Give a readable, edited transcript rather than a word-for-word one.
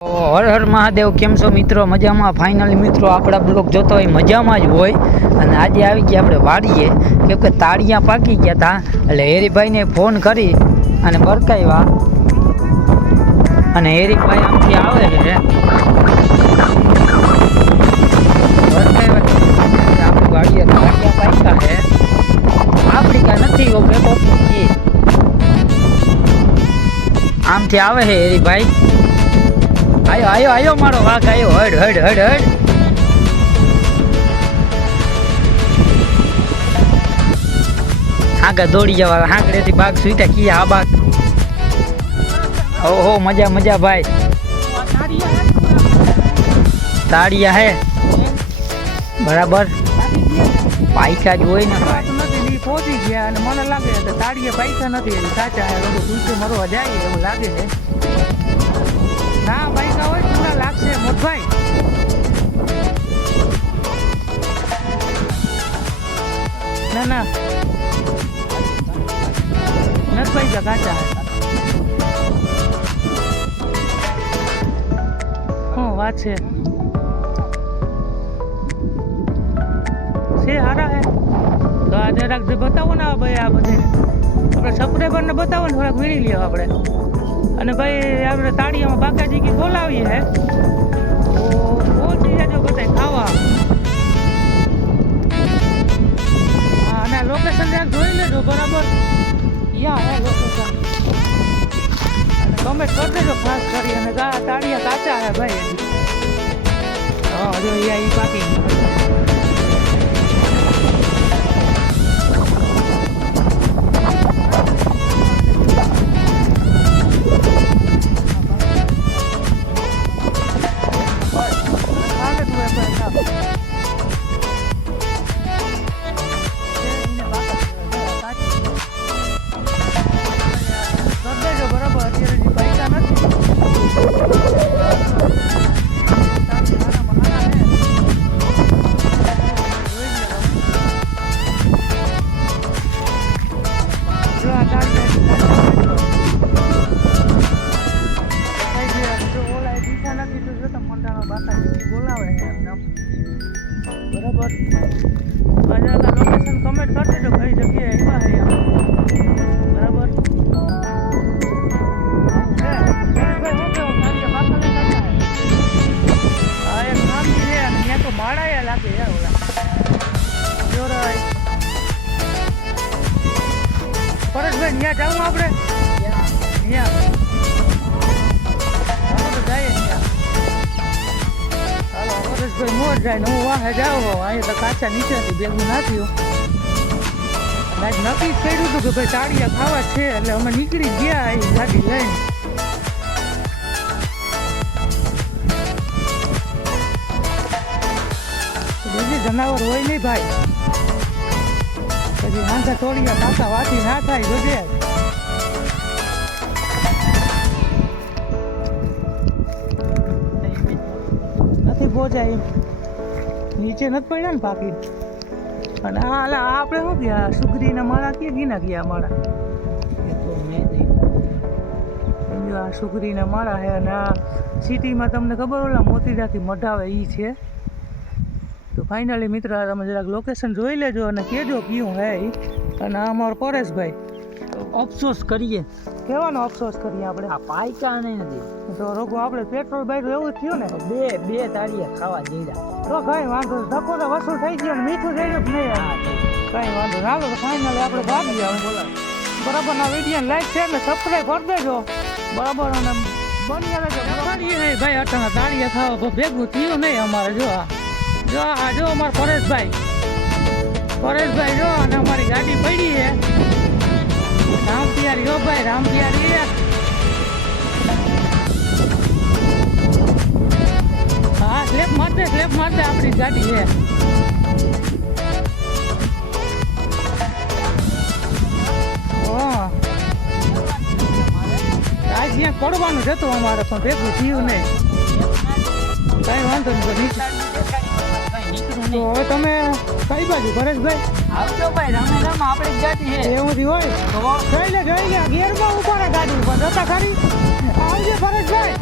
હર હર મહાદેવ, કેમ છો મિત્રો? મજામાં? ફાઇનલી મિત્રો આપણા બ્લોગ જોતો હોય મજામાં જ હોય. અને આજે આવી ગયા આપણે વાડીએ, કેમ કે તાળિયા પાકી ગયા હતા. એટલે હેરીભાઈને ફોન કરી અને બરકાવ્યા. અને હેરીભાઈ આમથી આવે છે બરકાવ્યા. આપણી વાડીએ તાળિયા પાક્યા છે. આપણી કાંઈ નથી ભેગો આમથી આવે છે હેરીભાઈ. આયો આયો આયો મારો વાઘ આયો. હડ હડ હડ હડ. આગળ દોડી જવા હાંકડેથી બાગ સુઈતા કી આ બાગ. ઓહો મજા મજા ભાઈ. તાળિયા હે બરાબર પાયકા જ હોય ને ભાઈ. પહોંચી ગયા અને મને લાગે છે તાળીએ પૈસા નથી સાચા ભૂસે મરવા જાય એવું લાગે છે. ના પૈસા હોય પૂરા લાગશે મોટભાઈ. ના ના નથી પૈસા કાચા. શું વાત છે? હારા હે તો આ જરાક બતાવો ને ભાઈ. આ બધે આપણે સબસ્ક્રાઈબરને બતાવો ને થોડાક વીણી લ્યો આપણે. અને ભાઈ આપણે તાળીયામાં બાકાજી કી બોલાવીએ હે તો પહોંચી જજો બધા ખાવા. હા અને લોકેશન જરાક જોઈ લેજો બરાબર. યા હે લોકેશન અને કમેન્ટ કરી દેજો ખાસ કરી. અને તાળિયા કાચા હે ભાઈ. હા જો યા ઈ પાકી. બોલાવે છે એમને બરાબર. લોકેશન કમેન્ટ કરી દેજો કઈ જગ્યાએ આવ્યા છે બરાબર. હા એક નામથી છે અને ત્યાં તો માળાયા લાગે યાર ઓલા જોરાય. પરેશભાઈ ત્યાં જાવું આપણે? ત્યાં ભાઈ મોર જાય ને હું વાહે જાઉં હોઉં. અહીંયા તો કાચા નીચેથી ભેગું ના થયું. આજ નક્કી જ કર્યું હતું કે ભાઈ તાળિયા ખાવા છે એટલે અમે નીકળી ગયા અહીં ગાડી લઈને. બીજી જનાવર હોય નહીં ભાઈ. પછી હાંસા તોડિયા પાછા વાથી ના થાય બધે. પહોંચાય નીચે નથી પડ્યા ને પાકી. અને આપણે શું ગયા સુગરીના માળા ક્યાં ગીના ગયા માળા? એ તો મેં નહીં. આ સુગરીના માળા છે. અને આ સિટીમાં તમને ખબર ઓલા મોતીડાથી મઢાવે એ છે. તો ફાઇનલી મિત્ર તમે જરાક લોકેશન જોઈ લેજો અને કહેજો કયું હે. અને આ અમારો પરેશભાઈ અફસોસ કરીએ. કેવાનો અફસોસ કરીએ આપણે? આ પાયકા નહીં નથી તો રોગો આપણે પેટ્રોલ બાઈક એવું થયું ને બે તાળિયા ખાવા જઈ તો કઈ વાંધો ધક્કો તો વસૂલ થઈ ગયો ને મીઠું થઈ ગયું નહીં. કઈ વાંધો ચાલો તો ફાઇનલી આપણે ભાગીએ બોલા બરાબર. ના વિડીયો લાઈક છે ને સબસ્ક્રાઈબ કરી દેજો બરાબર. અને બની રહેજો નહીં ભાઈ. અટાણા તાળિયા ખાવા ભેગું થયું નહીં અમારે. જો આ જો અમારા પરેશભાઈ જો અને અમારી ગાડી પડી છે રામપિયારી. ઓ ભાઈ રામપિયારી હા સ્લેપ મારતે આપણી ગાડી છે. આજ ત્યાં પડવાનું જતું અમારે પણ ભેગું થયું નહીં. કઈ વાંધો નહીં. તો હવે તમે કઈ બાજુ પરેશભાઈ? આવજો ભાઈ, રામે રામ આપણે ગાડી છે એવું થી હોય તો જોઈ લે ગેરમાં ઉપર ગાડી ઉપર જતા ખરી આવજે પરેશભાઈ.